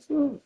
So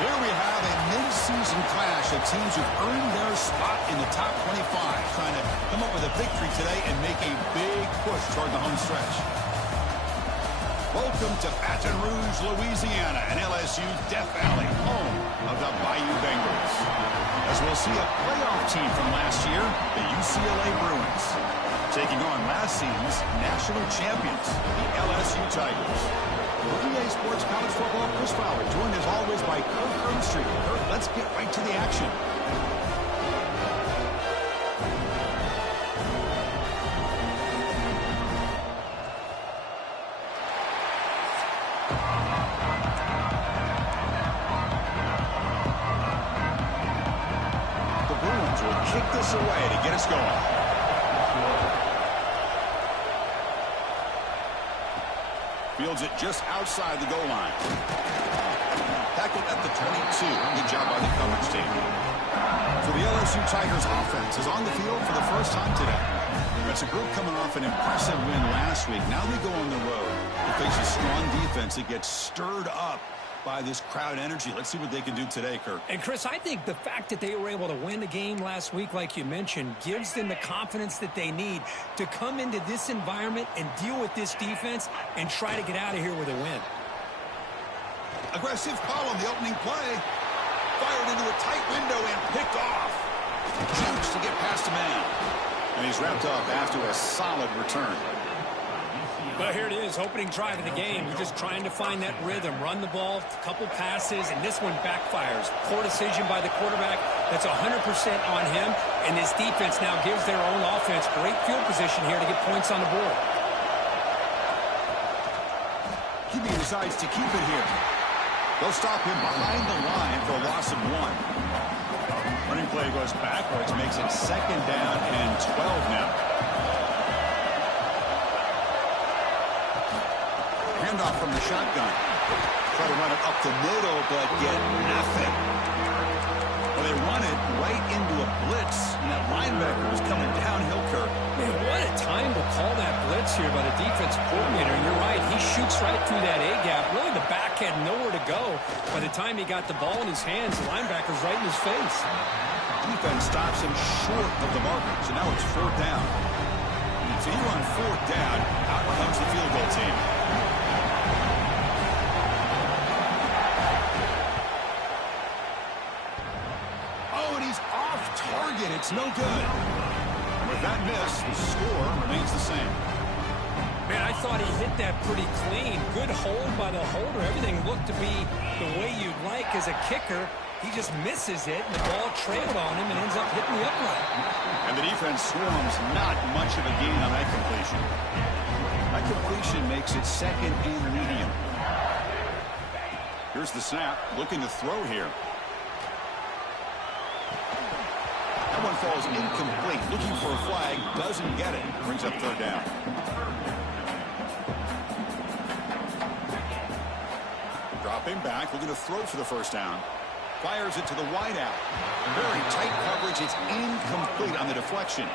Here we have a mid-season clash of teams who've earned their spot in the top 25, trying to come up with a victory today and make a big push toward the home stretch. Welcome to Baton Rouge, Louisiana, and LSU Death Valley, home of the Bayou Bengals. As we'll see a playoff team from last year, the UCLA Bruins, taking on last season's national champions, the LSU Tigers. EA Sports College Football, Chris Fowler, joined as always by Kirk Herbstreit. Kirk, let's get right to the action. The Bruins will kick this away to get us going. Fields it just outside the goal line. Tackled at the 22. Good job by the coverage team. So the LSU Tigers offense is on the field for the first time today. That's a group coming off an impressive win last week. Now they go on the road to face a strong defense that gets stirred up by this crowd energy. Let's see what they can do today, Kirk. And, Chris, I think the fact that they were able to win the game last week, like you mentioned, gives them the confidence that they need to come into this environment and deal with this defense and try to get out of here with a win. Aggressive call on the opening play. Fired into a tight window and picked off. Shoots to get past a man. And he's wrapped up after a solid return. But here it is, opening drive of the game. We're just trying to find that rhythm, run the ball, a couple passes, and this one backfires. Poor decision by the quarterback. That's 100% on him, and this defense now gives their own offense great field position here to get points on the board. He decides to keep it here. They'll stop him behind the line for a loss of 1. Running play goes backwards, makes it 2nd down and 12 now. Handoff from the shotgun. Try to run it up the middle, but get nothing. Well, they run it right into a blitz, and that linebacker was coming downhill, Kirk. Man, what a time to call that blitz here by the defensive coordinator. And you're right, he shoots right through that A-gap. Really, the back had nowhere to go. By the time he got the ball in his hands, the linebacker's right in his face. Defense stops him short of the marker, so now it's 4th down. So you run 4th down, out comes the field goal team. Target, it's no good. With that miss, the score remains the same. Man, I thought he hit that pretty clean. Good hold by the holder. Everything looked to be the way you'd like as a kicker. He just misses it, and the ball trailed on him and ends up hitting the upright. And the defense swarms not much of a gain on that completion. That completion makes it 2nd and medium. Here's the snap, looking to throw here. That one falls incomplete. Looking for a flag. Doesn't get it. Brings up 3rd down. Dropping back. Looking to throw for the 1st down. Fires it to the wideout. Very tight coverage. It's incomplete on the deflection.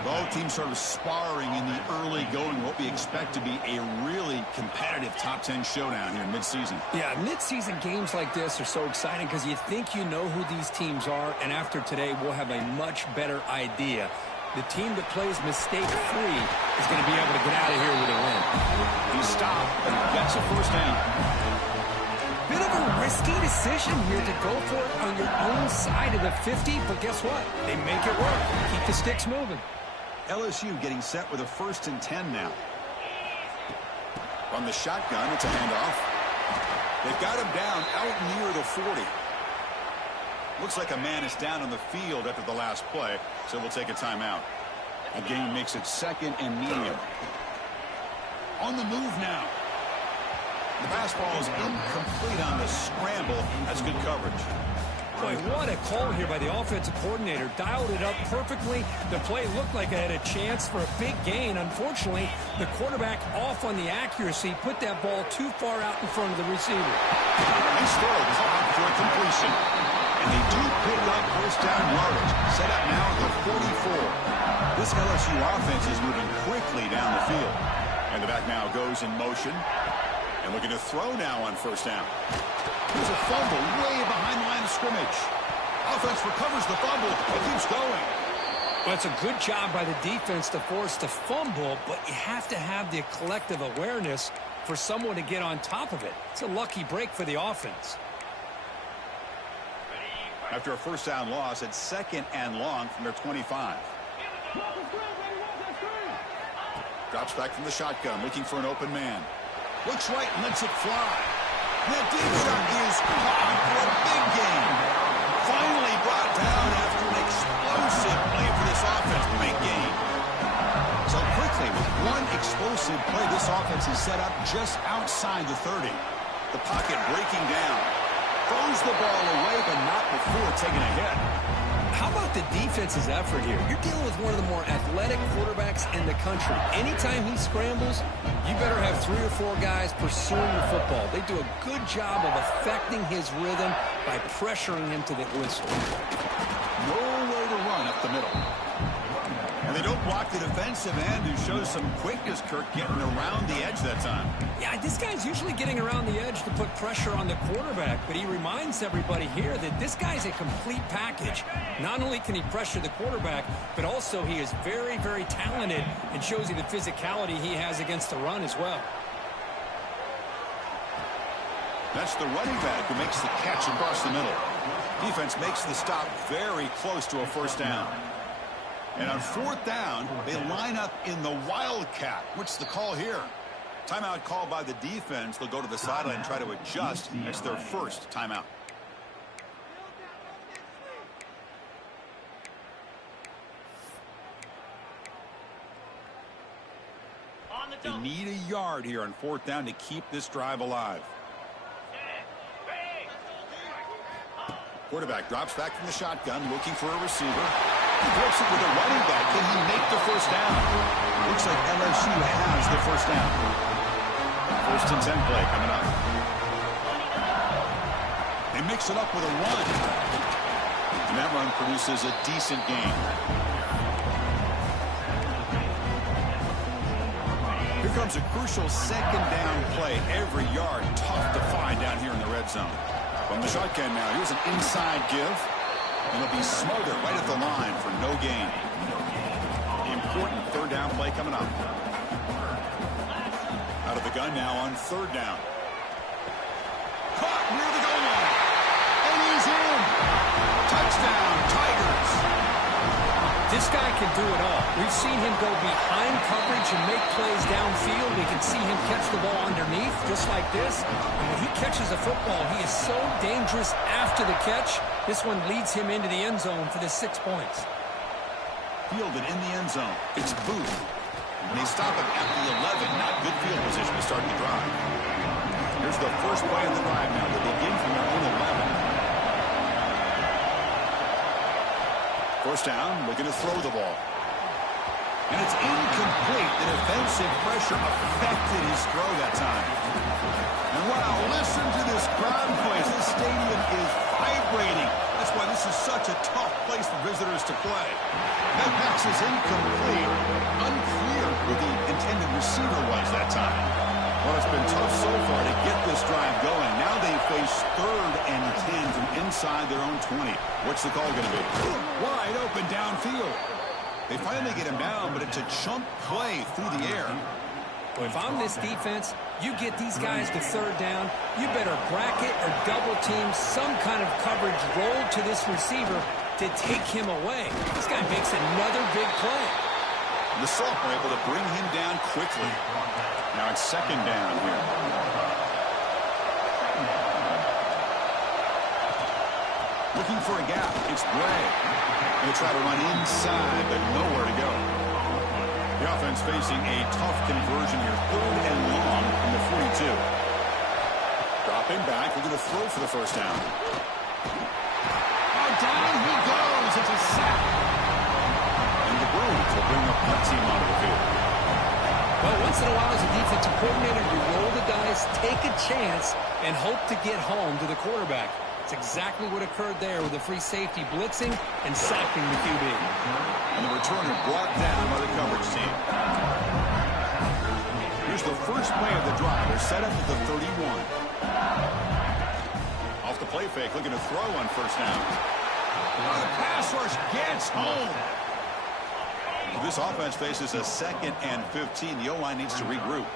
Both teams sort of sparring in the early going, what we expect to be a really competitive top 10 showdown here in midseason. Yeah, midseason games like this are so exciting because you think you know who these teams are, and after today, we'll have a much better idea. The team that plays mistake-free is going to be able to get out of here with a win. He stopped, but he gets a 1st down. Bit of a risky decision here to go for it on your own side of the 50, but guess what? They make it work. Keep the sticks moving. LSU getting set with a 1st and 10 now. From the shotgun, it's a handoff. They've got him down out near the 40. Looks like a man is down on the field after the last play, so we'll take a timeout. The game makes it 2nd and medium. On the move now. The pass ball is incomplete on the scramble. That's good coverage. Boy, what a call here by the offensive coordinator. Dialed it up perfectly. The play looked like it had a chance for a big gain. Unfortunately, the quarterback off on the accuracy, put that ball too far out in front of the receiver. Nice throw caught for a completion. And they do pick up 1st down yardage. Set up now at the 44. This LSU offense is moving quickly down the field. And the back now goes in motion. And looking to throw now on first down. Here's a fumble way behind the line of scrimmage. Offense recovers the fumble. It keeps going. Well, it's a good job by the defense to force the fumble, but you have to have the collective awareness for someone to get on top of it. It's a lucky break for the offense. After a first down loss, it's 2nd and long from their 25. Drops back from the shotgun, looking for an open man. Looks right and lets it fly. That deep shot is caught for a big gain. Finally brought down after an explosive play for this offense to make gain. So quickly, with one explosive play, this offense is set up just outside the 30. The pocket breaking down. Throws the ball away, but not before taking a hit. How about the defense's effort here? You're dealing with one of the more athletic quarterbacks in the country. Anytime he scrambles, you better have 3 or 4 guys pursuing the football. They do a good job of affecting his rhythm by pressuring him to the whistle. Nowhere to run up the middle. And they don't block the defensive end, who shows some quickness, Kirk, getting around the edge that time. Yeah, this guy's usually getting around the edge to put pressure on the quarterback, but he reminds everybody here that this guy's a complete package. Not only can he pressure the quarterback, but also he is very, very talented and shows you the physicality he has against the run as well. That's the running back who makes the catch across the middle. Defense makes the stop very close to a first down. And on 4th down, they line up in the wildcat. What's the call here? Timeout called by the defense. They'll go to the sideline and try to adjust. That's their first timeout. They need a yard here on 4th down to keep this drive alive. Quarterback drops back from the shotgun, looking for a receiver. He works it with a running back. Can he make the first down? Looks like LSU has the first down. 1st and 10 play coming up. They mix it up with a run. And that run produces a decent gain. Here comes a crucial 2nd down play. Every yard tough to find down here in the red zone. From the shotgun now, here's an inside give. And it'll be smothered right at the line for no gain. The important 3rd down play coming up. Out of the gun now on 3rd down. Caught near the goal line. And he's in. Touchdown, Tigers. This guy can do it all. We've seen him go behind coverage and make plays downfield. We can see him catch the ball underneath, just like this. And when he catches a football, he is so dangerous after the catch. This one leads him into the end zone for the 6 points. Fielded in the end zone. It's Booth. And they stop him at the 11. Not good field position to start the drive. Here's the first play of the drive now. They begin from their own 11. First down, looking to throw the ball. And it's incomplete. The defensive pressure affected his throw that time. And wow, listen to this crowd noise. This stadium is vibrating. That's why this is such a tough place for visitors to play. That pass is incomplete. Unclear who the intended receiver was that time. Well, it's been tough so far to get this drive going. Now they face 3rd and 10 from inside their own 20. What's the call going to be? Wide open downfield. They finally get him down, but it's a chunk play through the air. Well, if I'm this defense, you get these guys to 3rd down, you better bracket or double team some kind of coverage roll to this receiver to take him away. This guy makes another big play. The Salt were able to bring him down quickly. Now it's 2nd down here. Looking for a gap. It's Bray. He'll try to run inside, but nowhere to go. The offense facing a tough conversion here. 3rd and long from the 42. Dropping back. They're going to throw for the first down. Oh, down he goes. It's a sack. And the Bruins will bring the punt team onto the field. Well, once in a while as a defensive coordinator, you roll the dice, take a chance, and hope to get home to the quarterback. It's exactly what occurred there with the free safety blitzing and sacking the QB. And the returner brought down by the coverage team. Here's the first play of the drive. They're set up at the 31. Off the play fake, looking to throw on first down. The pass rush gets home. This offense faces a 2nd and 15. The O-line needs to regroup.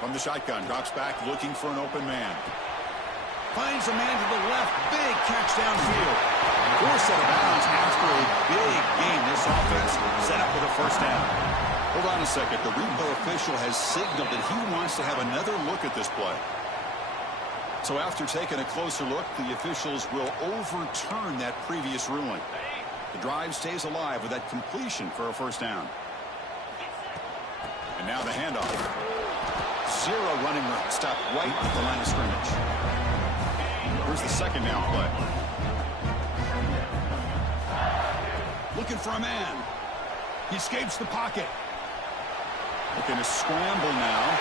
From the shotgun, drops back, looking for an open man. Finds a man to the left. Big catch downfield. 4 set of bounds after a big game. This offense set up with a first down. Hold on a second. The replay official has signaled that he wants to have another look at this play. So after taking a closer look, the officials will overturn that previous ruling. The drive stays alive with that completion for a first down. And now the handoff. 0 running room. Stop right at the line of scrimmage. Here's the second down play. Looking for a man. He escapes the pocket. Looking to scramble now.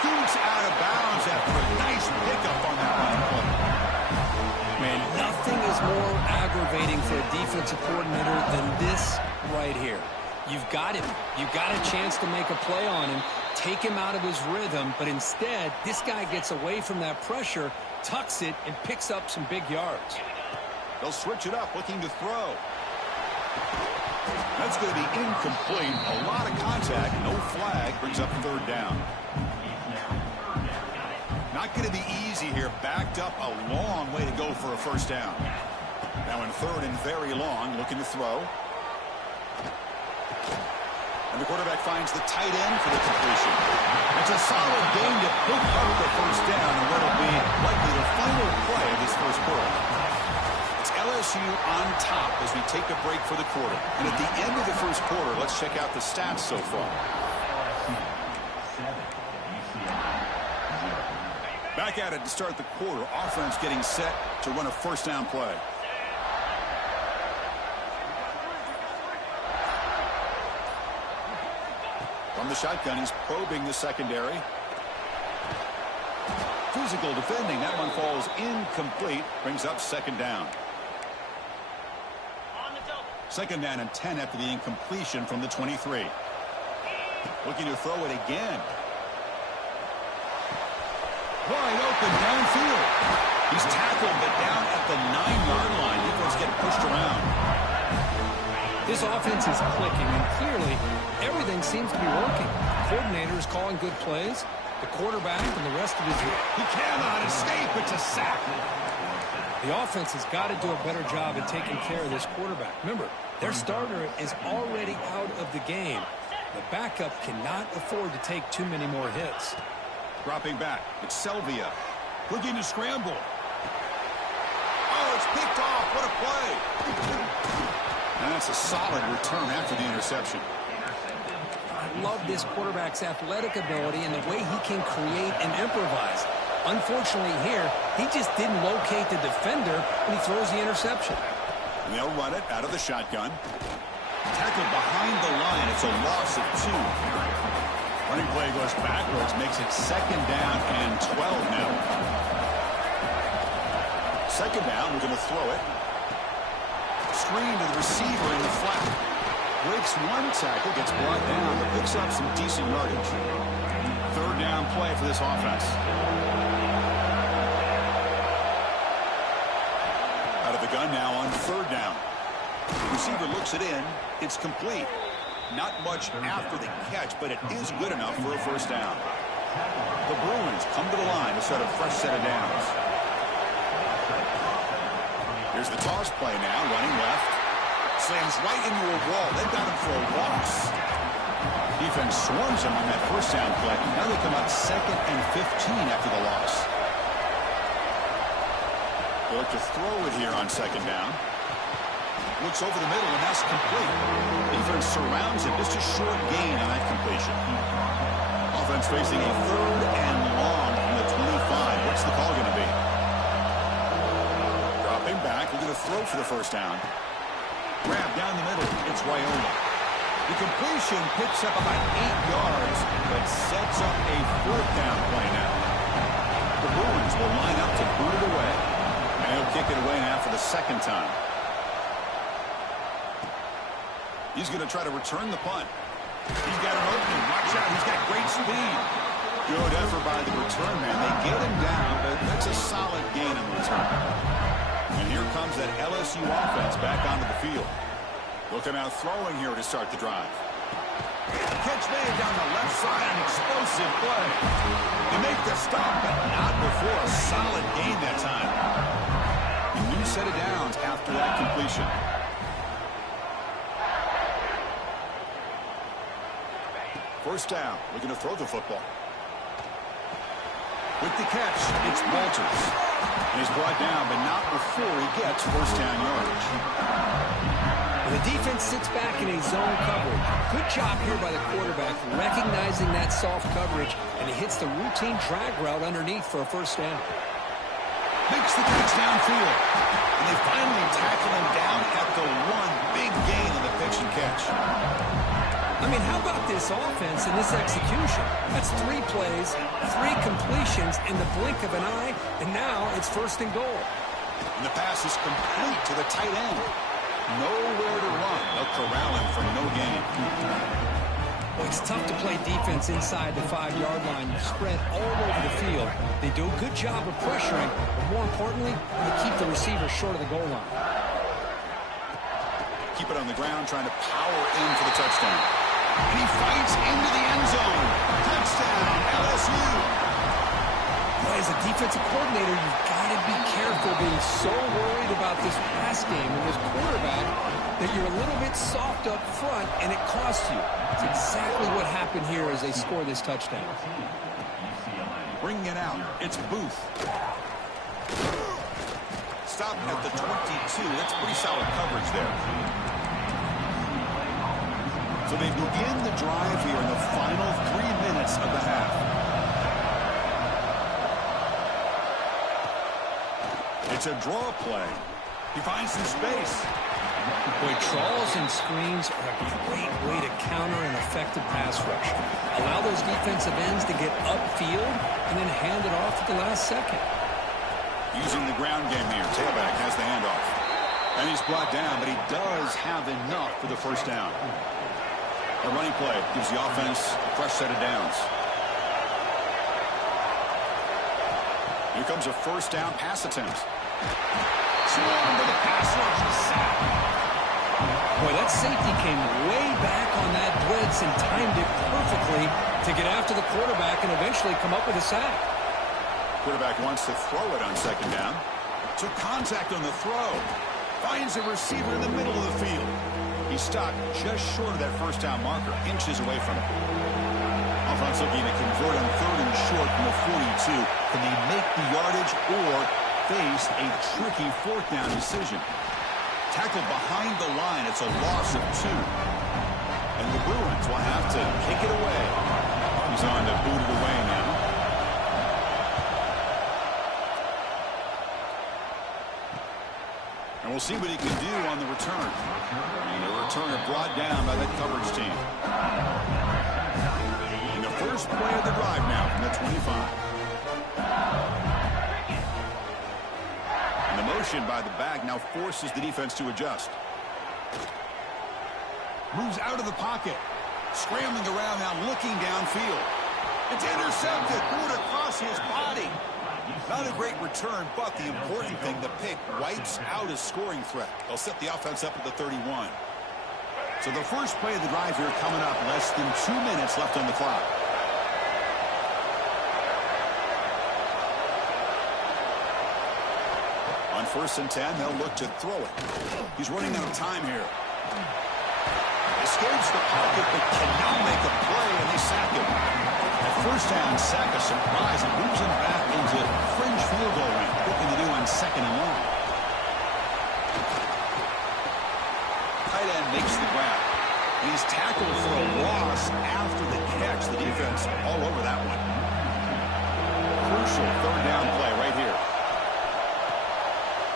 Scoots out of bounds after a nice pickup on that line play. Man, nothing is more aggravating for a defensive coordinator than this right here. You've got him. You've got a chance to make a play on him, take him out of his rhythm, but instead, this guy gets away from that pressure, tucks it, and picks up some big yards. They'll switch it up, looking to throw. That's going to be incomplete. A lot of contact, no flag, brings up 3rd down. Not going to be easy here. Backed up a long way to go for a first down. Now in 3rd and very long, looking to throw. And the quarterback finds the tight end for the completion. It's a solid game to pick up the first down, and that'll be likely the final play of this first quarter. It's LSU on top as we take a break for the quarter. And at the end of the first quarter, let's check out the stats so far. Back at it to start the quarter. Offense getting set to run a first down play. From the shotgun, he's probing the secondary. Physical defending. That one falls incomplete. Brings up 2nd down. 2nd down and 10 after the incompletion from the 23. Looking to throw it again. Wide open downfield. He's tackled, but down at the 9-yard line. Defense getting pushed around. This offense is clicking, and clearly everything seems to be working. The coordinator is calling good plays. The quarterback and the rest of his... He cannot escape. It's a sack. The offense has got to do a better job at taking care of this quarterback. Remember, their starter is already out of the game. The backup cannot afford to take too many more hits. Dropping back. It's Selvia. Looking to scramble. Oh, it's picked off. What a play. And that's a solid return after the interception. I love this quarterback's athletic ability and the way he can create and improvise. Unfortunately here, he just didn't locate the defender when he throws the interception. And they'll run it out of the shotgun. Tackled behind the line. It's a loss of 2. Running play goes backwards, makes it 2nd down and 12 now. 2nd down, we're going to throw it. Screen to the receiver in the flat. Breaks 1 tackle, gets brought down, but picks up some decent yardage. 3rd down play for this offense. Out of the gun now on 3rd down. The receiver looks it in. It's complete. Not much after the catch, but it is good enough for a first down. The Bruins come to the line to set a fresh set of downs. Here's the toss play now, running left. Slams right into a wall. They've got him for a loss. Defense swarms him on that first down play. Now they come out 2nd and 15 after the loss. They look to throw it here on 2nd down. Looks over the middle, and that's complete. Defense surrounds him. Just a short gain on that completion. Offense facing a 3rd and long from the 25. What's the call going to be? Dropping back. We're going to throw for the first down. Grab down the middle. It's Wyoming. The completion picks up about 8 yards, but sets up a 4th down play now. The Bruins will line up to boot it away. And he'll kick it away now for the 2nd time. He's going to try to return the punt. He's got an opening. Watch out. He's got great speed. Good effort by the return man. They get him down, but that's a solid gain in the return. And here comes that LSU offense back onto the field. Looking out throwing here to start the drive. Catch made down the left side, an explosive play. They make the stop, but not before a solid gain that time. A new set of downs after that completion. First down, looking to throw the football. With the catch, it's Walters. And he's brought down, but not before he gets first down yardage. The defense sits back in a zone coverage. Good job here by the quarterback, recognizing that soft coverage, and he hits the routine drag route underneath for a first down. Makes the catch downfield. And they finally tackle him down at the one big gain on the pitch and catch. I mean, how about this offense and this execution? That's 3 plays, 3 completions in the blink of an eye, and now it's first and goal. And the pass is complete to the tight end. Nowhere to run. They'll corral him for no gain. Well, it's tough to play defense inside the 5-yard line, spread all over the field. They do a good job of pressuring, but more importantly, they keep the receiver short of the goal line. Keep it on the ground, trying to power in for the touchdown. And he fights into the end zone. Touchdown, LSU. Well, as a defensive coordinator, you've got to be careful being so worried about this pass game and this quarterback that you're a little bit soft up front, and it costs you. It's exactly what happened here as they score this touchdown. Bringing it out, it's Booth. Stop at the 22. That's pretty solid coverage there. So they begin the drive here in the final 3 minutes of the half. It's a draw play. He finds some space. Boy, draws and screens are a great way to counter an effective pass rush. Allow those defensive ends to get upfield and then hand it off at the last second. Using the ground game here. Tailback has the handoff. And he's brought down, but he does have enough for the first down. A running play gives the offense a fresh set of downs. Here comes a first down pass attempt. Swarm to the pass rush, a sack. Boy, that safety came way back on that blitz and timed it perfectly to get after the quarterback and eventually come up with a sack. Quarterback wants to throw it on second down. Took contact on the throw. Finds a receiver in the middle of the field. He's stopped just short of that first down marker, inches away from it. Offense looking to convert on 3rd and short from the 42. Can they make the yardage or face a tricky 4th down decision? Tackled behind the line. It's a loss of 2. And the Bruins will have to kick it away. He's on to boot it away now. And we'll see what he can do on the return. And the returner brought down by that coverage team. And the first play of the drive now from the 25. And the motion by the back now forces the defense to adjust. Moves out of the pocket. Scrambling around now, looking downfield. It's intercepted. Threw it across his body. Not a great return, but the important thing, the pick wipes out his scoring threat. They'll set the offense up at the 31. So the first play of the drive here coming up, less than 2 minutes left on the clock. On 1st and 10, they'll look to throw it. He's running out of time here. Escapes the pocket, but cannot make a play, and they sack him. At first down, sack a surprise and moves him back into fringe field goal range. Looking to do on 2nd and long. Tight end makes the grab. And he's tackled for a loss after the catch. The defense all over that one. Crucial 3rd down play right here.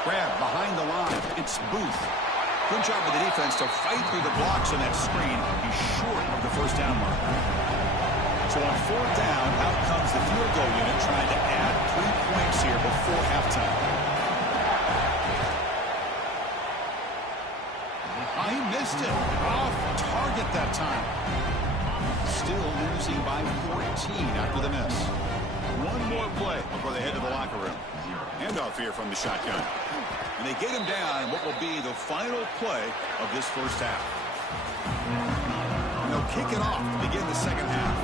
Grab behind the line. It's Booth. Good job of the defense to fight through the blocks on that screen. He's short of the first down mark. So on 4th down, out comes the field goal unit trying to add 3 points here before halftime. He missed it. Off target that time. still losing by 14 after the miss. One more play before they head to the locker room. Handoff here from the shotgun. And they get him down in what will be the final play of this first half. And they'll kick it off to begin the second half.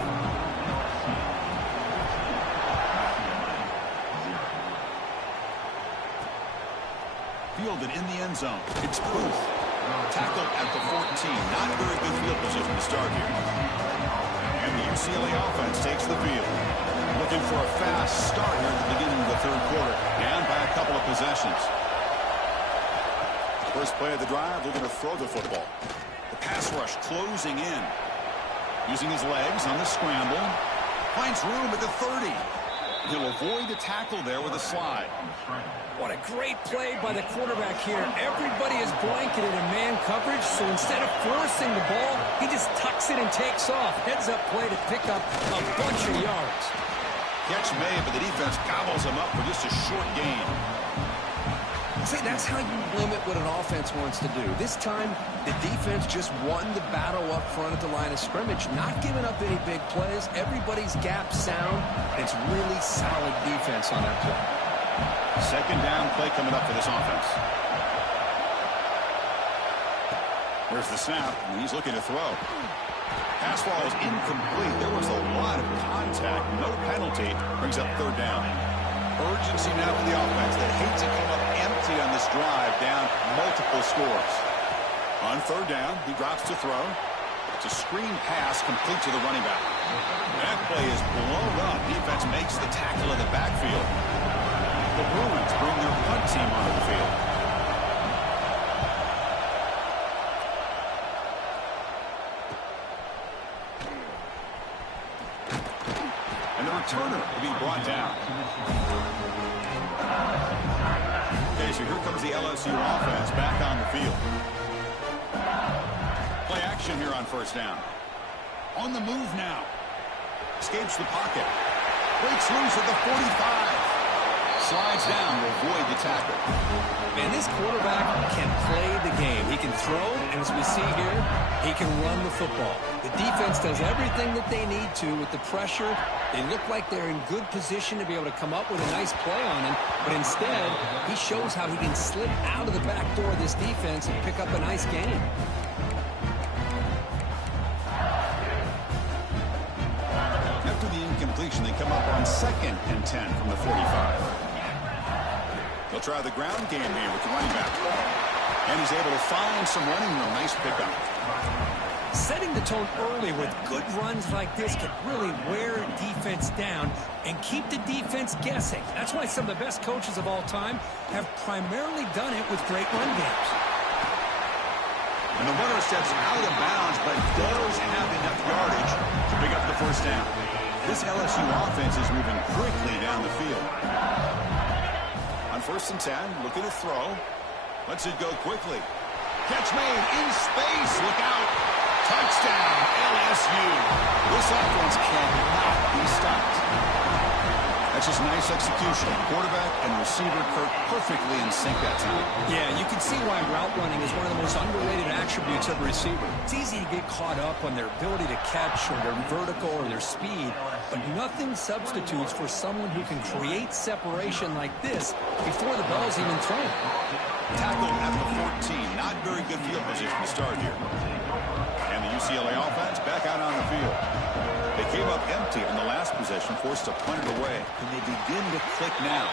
Fielded in the end zone. It's Booth. Tackled at the 14. Not a very good field position to start here. And the UCLA offense takes the field. Looking for a fast start here at the beginning of the third quarter. Down by a couple of possessions. First play of the drive, they're going to throw the football. The pass rush closing in. Using his legs on the scramble. Finds room at the 30. He'll avoid a tackle there with a slide. What a great play by the quarterback here. Everybody is blanketed in man coverage, so instead of forcing the ball, he just tucks it and takes off. Heads-up play to pick up a bunch of yards. Catch made, but the defense gobbles him up for just a short gain. See, that's how you limit what an offense wants to do. This time, the defense just won the battle up front at the line of scrimmage, not giving up any big plays. Everybody's gap sound. It's really solid defense on that play. Second down play coming up for this offense. There's the snap, and he's looking to throw. Pass ball is incomplete. There was a lot of contact. No penalty. Brings up third down. Urgency now for the offense. They hate to come up empty on this drive, down multiple scores. On third down, he drops to throw. It's a screen pass complete to the running back. That play is blown up. Defense makes the tackle in the backfield. The Bruins bring their punt team onto the field. And the returner will be brought down. Okay, so here comes the LSU offense back on the field. Play action here on first down. On the move now. Escapes the pocket. Breaks loose at the 45. Slides down to avoid the tackle. Man, this quarterback can play the game. He can throw, and as we see here, he can run the football. The defense does everything that they need to with the pressure. They look like they're in good position to be able to come up with a nice play on him, but instead, he shows how he can slip out of the back door of this defense and pick up a nice gain. After the incompletion, they come up on 2nd and 10 from the 45. They'll try the ground game here with the running back. And he's able to find some running room. Nice pickup. Setting the tone early with good runs like this can really wear defense down and keep the defense guessing. That's why some of the best coaches of all time have primarily done it with great run games. And the runner steps out of bounds, but does have enough yardage to pick up the first down. This LSU offense is moving quickly down the field. On 1st and 10, looking to throw. Lets it go quickly. Catch made in space. Look out. Touchdown, LSU. This offense cannot be stopped. That's just nice execution. Quarterback and receiver Kirk perfectly in sync that time. Yeah, you can see why route running is one of the most underrated attributes of a receiver. It's easy to get caught up on their ability to catch or their vertical or their speed, but nothing substitutes for someone who can create separation like this before the ball's even thrown. Tackled at the 14. Not very good field position to start here. And the UCLA offense back out on the field. They came up empty on the last possession, forced to punt it away. And they begin to click now.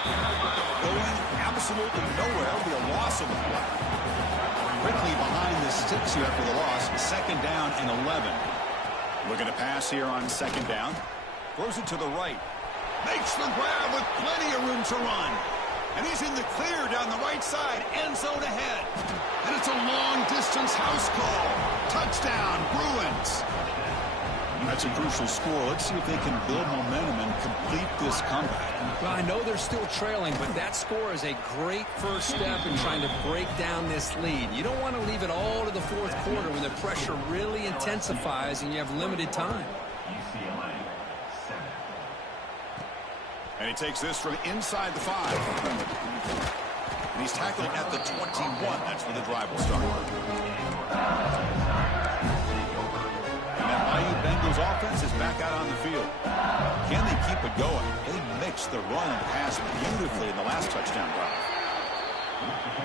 Going absolutely nowhere. It'll be a loss of the play. Quickly behind the sticks here after the loss. 2nd down and 11. Looking to pass here on 2nd down. Throws it to the right. Makes the grab with plenty of room to run. And he's in the clear down the right side. End zone ahead. And it's a long-distance house call. Touchdown, Bruins. That's a crucial score. Let's see if they can build momentum and complete this comeback. Well, I know they're still trailing, but that score is a great first step in trying to break down this lead. You don't want to leave it all to the 4th quarter when the pressure really intensifies and you have limited time. And he takes this from inside the 5. And he's tackled at the 21. That's where the drive will start. And that Bayou Bengals offense is back out on the field. Can they keep it going? They mixed the run and pass beautifully in the last touchdown drive.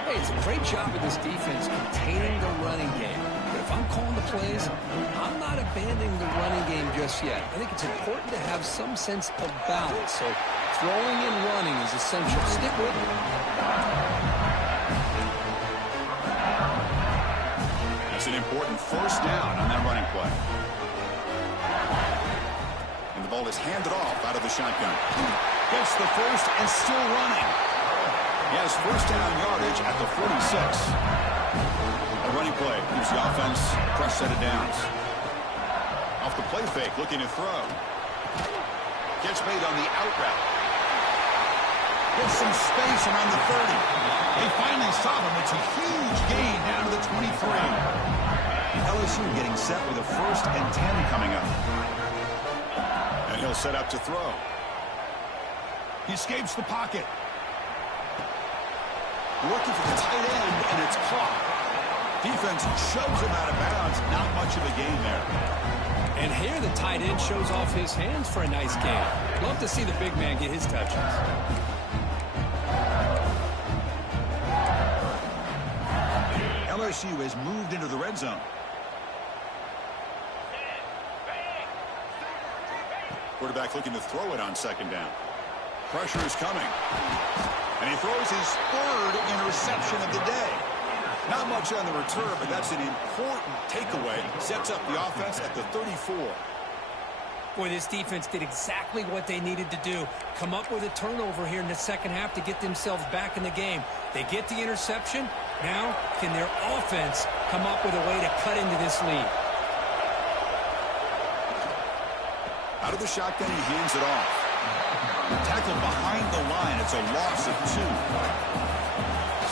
Hey, it's a great job of this defense containing the running game. But if I'm calling the plays, I'm not abandoning the running game just yet. I think it's important to have some sense of balance. So throwing and running is essential. Stick with it. That's an important first down on that running play. And the ball is handed off out of the shotgun. Gets the first and still running. He has first down yardage at the 46. A running play gives the offense a fresh set of downs. Off the play fake, looking to throw. Gets made on the out route. Gets some space around the 30. They finally stop him. It's a huge gain down to the 23. LSU getting set with a first and 10 coming up. And he'll set up to throw. He escapes the pocket. Looking for the tight end, and it's caught. Defense shoves him out of bounds. Not much of a gain there. And here the tight end shows off his hands for a nice gain. Love to see the big man get his touches. LSU has moved into the red zone. Quarterback looking to throw it on second down. Pressure is coming. And he throws his third interception of the day. Not much on the return, but that's an important takeaway. Sets up the offense at the 34. Boy, this defense did exactly what they needed to do. Come up with a turnover here in the second half to get themselves back in the game. They get the interception. Now, can their offense come up with a way to cut into this lead? Out of the shotgun, he hands it off. Tackle behind the line. It's a loss of 2.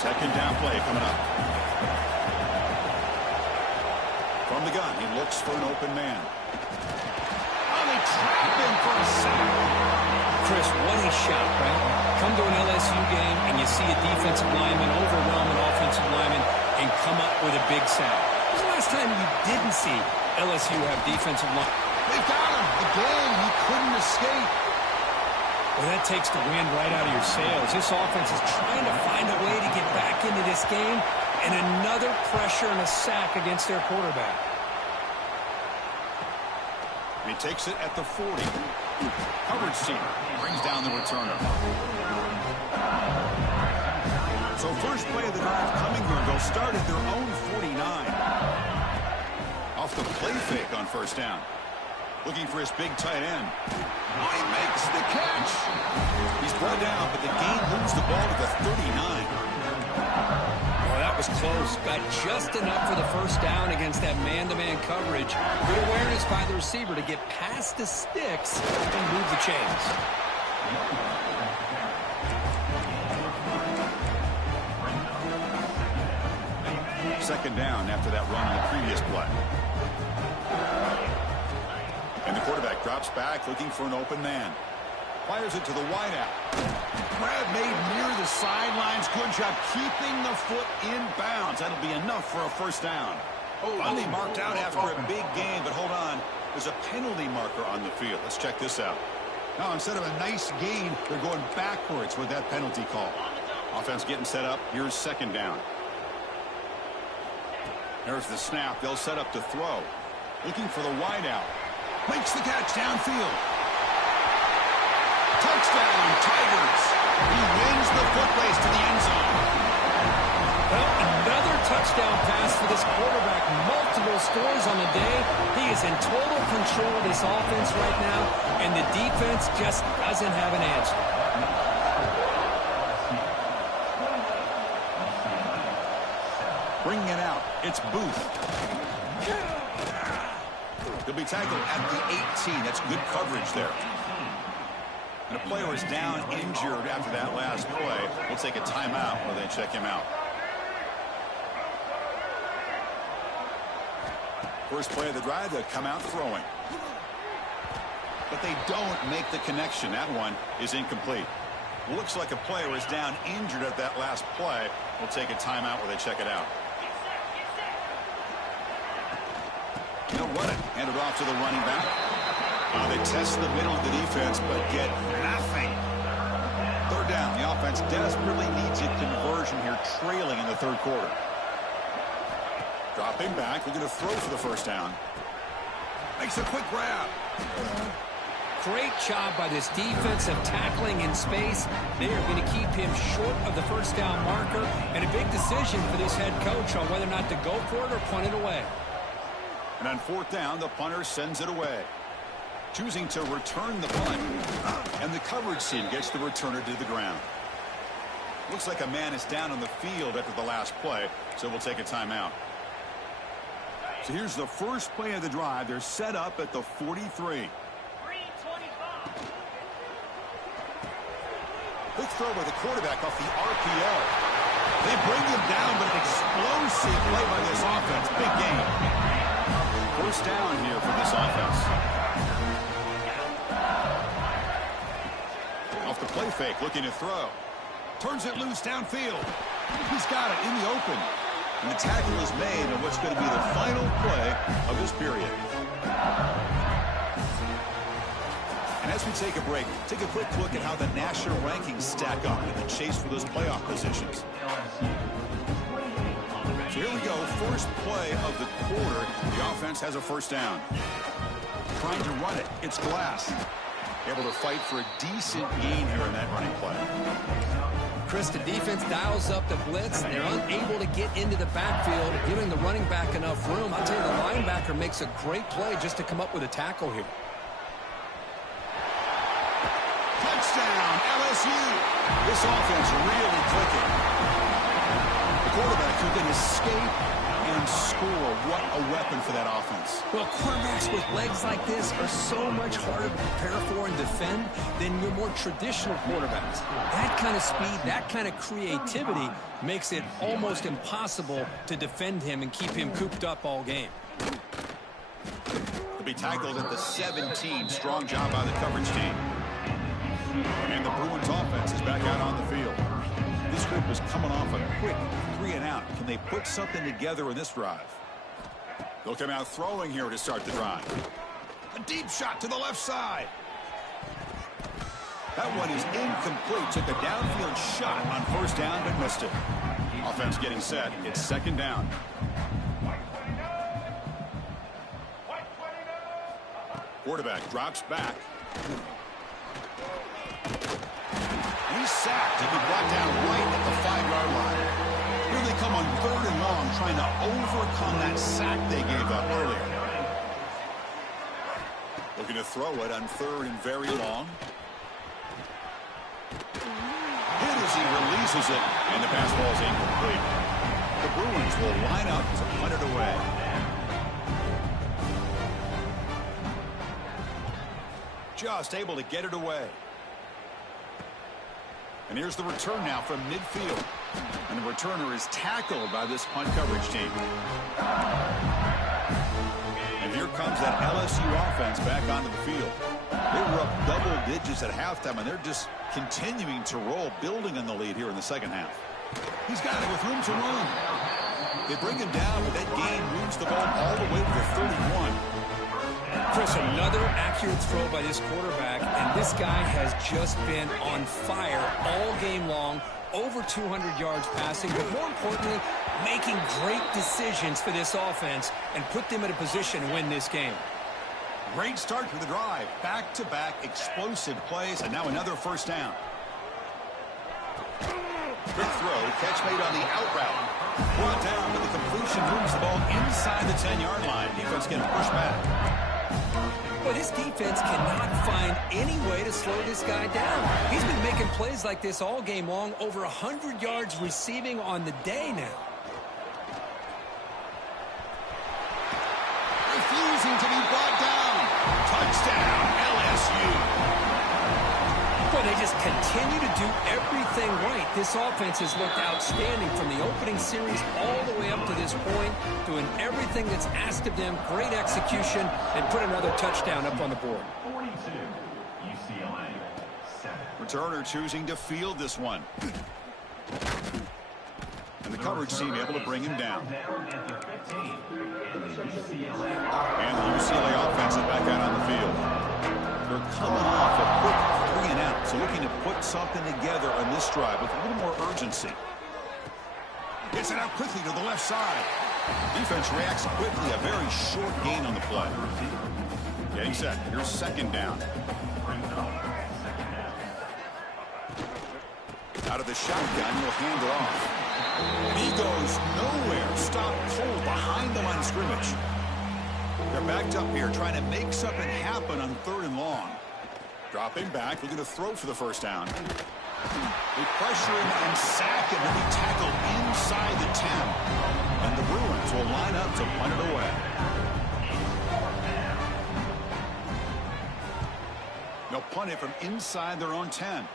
Second down play coming up. From the gun, he looks for an open man. Oh, they trap him for a sack. Chris, what a shot, right? Come to an LSU game and you see a defensive lineman overwhelm an offensive lineman and come up with a big sack. When was the last time you didn't see LSU have defensive line? They've got him. Again, he couldn't escape. Well, that takes the wind right out of your sails. This offense is trying to find a way to get back into this game, and another pressure and a sack against their quarterback. And he takes it at the 40. Coverage team brings down the returner. So first play of the drive coming here. They'll start at their own 49. Off the play fake on first down. Looking for his big tight end. Oh, he makes the catch. He's brought down, but the game moves the ball to the 39. Oh, that was close. Got just enough for the first down against that man-to-man coverage. Good awareness by the receiver to get past the sticks and move the chains. Second down after that run on the previous play. And the quarterback drops back, looking for an open man. Fires it to the wideout. Grab made near the sidelines. Good job keeping the foot in bounds. That'll be enough for a first down. Finally marked out after a big game, but hold on. There's a penalty marker on the field. Let's check this out. Now, instead of a nice gain, they're going backwards with that penalty call. Offense getting set up. Here's second down. There's the snap. They'll set up to throw. Looking for the wideout. Makes the catch downfield. Touchdown, Tigers. He wins the foot race to the end zone. Well, another touchdown pass for this quarterback. Multiple scores on the day. He is in total control of this offense right now, and the defense just doesn't have an answer. Bringing it out. It's Booth. He'll be tackled at the 18. That's good coverage there. And a player is down injured after that last play. We'll take a timeout while they check him out. First play of the drive, they'll come out throwing. But they don't make the connection. That one is incomplete. Looks like a player is down injured at that last play. We'll take a timeout while they check it out. They'll run it. Hand it off to the running back. They test the middle of the defense, but get nothing. Third down. The offense desperately needs a conversion here, trailing in the third quarter. Dropping back, looking to throw for the first down. Makes a quick grab. Great job by this defense of tackling in space. They are going to keep him short of the first down marker, and a big decision for this head coach on whether or not to go for it or punt it away. And on fourth down, the punter sends it away, choosing to return the punt. And the coverage team gets the returner to the ground. Looks like a man is down on the field after the last play, so we'll take a timeout. So here's the first play of the drive. They're set up at the 43. Quick throw by the quarterback off the RPO. They bring him down, but an explosive play by this offense. Big game. First down here for this offense. Off the play fake, looking to throw. Turns it loose downfield. He's got it in the open. And the tackle is made on what's going to be the final play of this period. And as we take a break, take a quick look at how the national rankings stack up in the chase for those playoff positions. So here we go, first play of the quarter. The offense has a first down. Trying to run it, it's Glass. Able to fight for a decent gain here in that running play. Chris, the defense dials up the blitz. They're unable to get into the backfield, giving the running back enough room. I'll tell you, the linebacker makes a great play just to come up with a tackle here. Touchdown, LSU. This offense really clicking. The quarterback who can escape and score. What a weapon for that offense. Well, quarterbacks with legs like this are so much harder to prepare for and defend than your more traditional quarterbacks. That kind of speed, that kind of creativity makes it almost impossible to defend him and keep him cooped up all game. To be tackled at the 17. Strong job by the coverage team. And the Bruins offense is back out on the field. This group is coming off a quick 3 and out. Can they put something together in this drive? They'll come out throwing here to start the drive. A deep shot to the left side. That one is incomplete. Took a downfield shot on first down, but missed it. Offense getting set. It's second down. Quarterback drops back. He's sacked. He'll be brought down right at the 5-yard line. Here they come on third and long, trying to overcome that sack they gave up earlier. Looking to throw it on third and very long. Hit as he releases it, and the pass ball is incomplete. The Bruins will line up to punt it away. Just able to get it away. And here's the return now from midfield. And the returner is tackled by this punt coverage team. And here comes that LSU offense back onto the field. They were up double digits at halftime, and they're just continuing to roll, building on the lead here in the second half. He's got it with room to run. They bring him down, but that gain moves the ball all the way to the 31. Chris, another accurate throw by this quarterback, and this guy has just been on fire all game long, over 200 yards passing, but more importantly, making great decisions for this offense and put them in a position to win this game. Great start to the drive. Back-to-back explosive plays, and now another first down. Quick throw, catch made on the out route. Brought down, but the completion moves the ball inside the 10-yard line. Defense getting pushed back. But his defense cannot find any way to slow this guy down. He's been making plays like this all game long, over 100 yards receiving on the day now. Refusing to be brought down. Touchdown, LSU. Boy, they just continue to do everything right. This offense has looked outstanding from the opening series all the way up to this point, doing everything that's asked of them, great execution, and put another touchdown up on the board. 42, UCLA, 7. Returner choosing to field this one. And the coverage team able to bring him down. And the UCLA offense is back out on the field. They're coming off a quick 3-and-out, so looking to put something together on this drive with a little more urgency. Gets it out quickly to the left side. Defense reacts quickly. A very short gain on the play. Getting set. Here's second down. Out of the shotgun, he'll hand it off. And he goes nowhere. Stopped cold behind the line of scrimmage. They're backed up here, trying to make something happen on 3rd and long. Dropping back, looking to throw for the first down. They pressure him and sack him, and he tackled inside the 10. And the Bruins will line up to punt it away. They'll punt it from inside their own 10.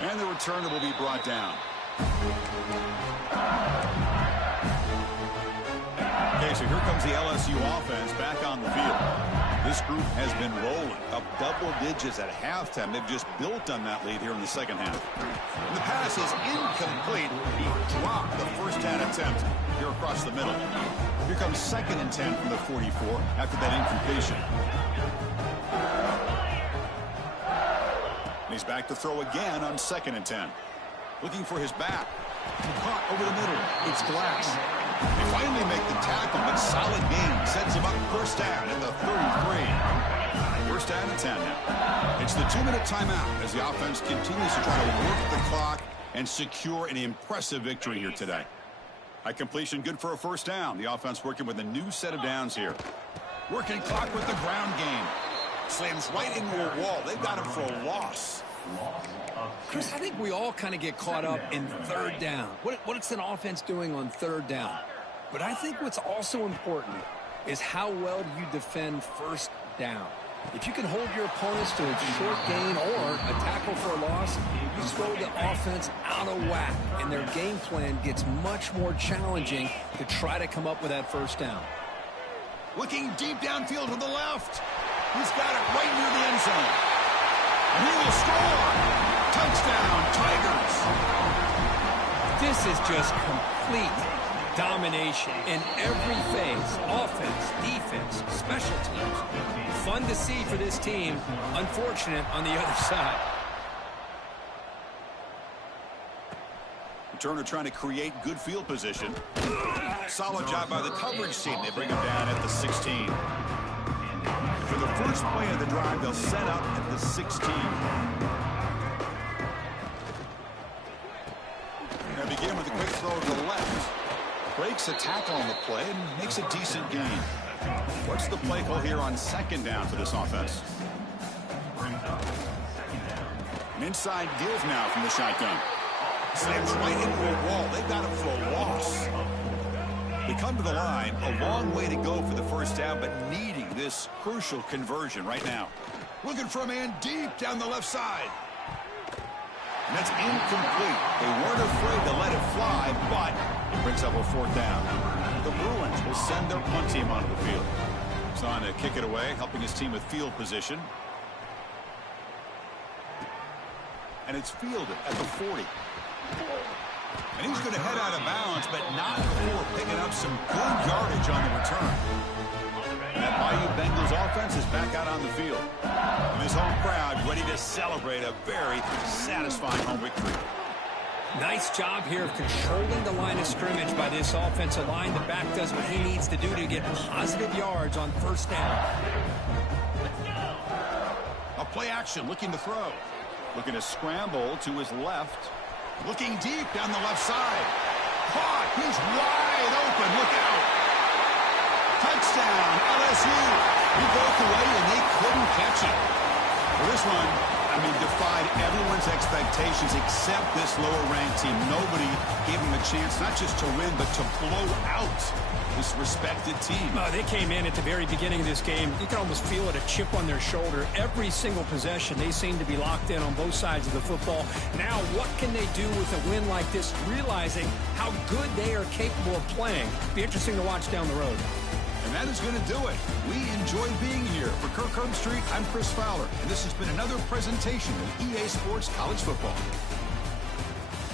And the returner will be brought down. Okay, so here comes the LSU offense back on the field. This group has been rolling up double digits at halftime. They've just built on that lead here in the second half. And the pass is incomplete. He dropped the first down attempt here across the middle. Here comes 2nd and 10 from the 44 after that incompletion. And he's back to throw again on 2nd and 10. Looking for his back. Caught over the middle. It's Glass. They finally make the tackle, but solid gain. Sets him up first down at the 33. First down and 10 now. It's the 2-minute timeout as the offense continues to try to work the clock and secure an impressive victory here today. High completion, good for a first down. The offense working with a new set of downs here. Working clock with the ground game. Slams right into a wall. They've got him for a loss. Chris, I think we all kind of get caught up in 3rd down. What's an offense doing on 3rd down? But I think what's also important is how well do you defend 1st down. If you can hold your opponents to a short gain or a tackle for a loss, you throw the offense out of whack, and their game plan gets much more challenging to try to come up with that 1st down. Looking deep downfield to the left. He's got it right near the end zone. And he will score. Touchdown, Tigers. This is just complete domination in every phase. Offense, defense, special teams. Fun to see for this team. Unfortunate on the other side. Turner trying to create good field position. Solid job by the coverage team. They bring him down at the 16. For the first play of the drive, they'll set up at the 16. Now begin with a quick throw to the left. Breaks a tackle on the play and makes a decent gain. What's the play call here on 2nd down for this offense? An inside give now from the shotgun. Slams right into a wall. They've got him for a loss. They come to the line, a long way to go for the first down, but needing this crucial conversion right now. Looking for a man deep down the left side. And that's incomplete. They weren't afraid to let it fly, but it brings up a 4th down. The Bruins will send their punt team onto the field. He's on to kick it away, helping his team with field position. And it's fielded at the 40. And he's going to head out of bounds, but not before picking up some good yardage on the return. And that Bayou Bengals offense is back out on the field. And this home crowd ready to celebrate a very satisfying home victory. Nice job here of controlling the line of scrimmage by this offensive line. The back does what he needs to do to get positive yards on 1st down. A play action, looking to throw. Looking to scramble to his left. Looking deep down the left side. Caught. He's wide open. Look out. Touchdown, LSU. He broke away, and they couldn't catch it. For this one, I mean, defied everyone's expectations except this lower-ranked team. Nobody gave him a chance not just to win, but to blow out this respected team. They came in at the very beginning of this game. You can almost feel it, a chip on their shoulder. Every single possession, they seem to be locked in on both sides of the football. Now, what can they do with a win like this, realizing how good they are capable of playing? Be interesting to watch down the road. And that is going to do it. We enjoyed being here. For Kirk Herbstreit, I'm Chris Fowler, and this has been another presentation of EA Sports College Football.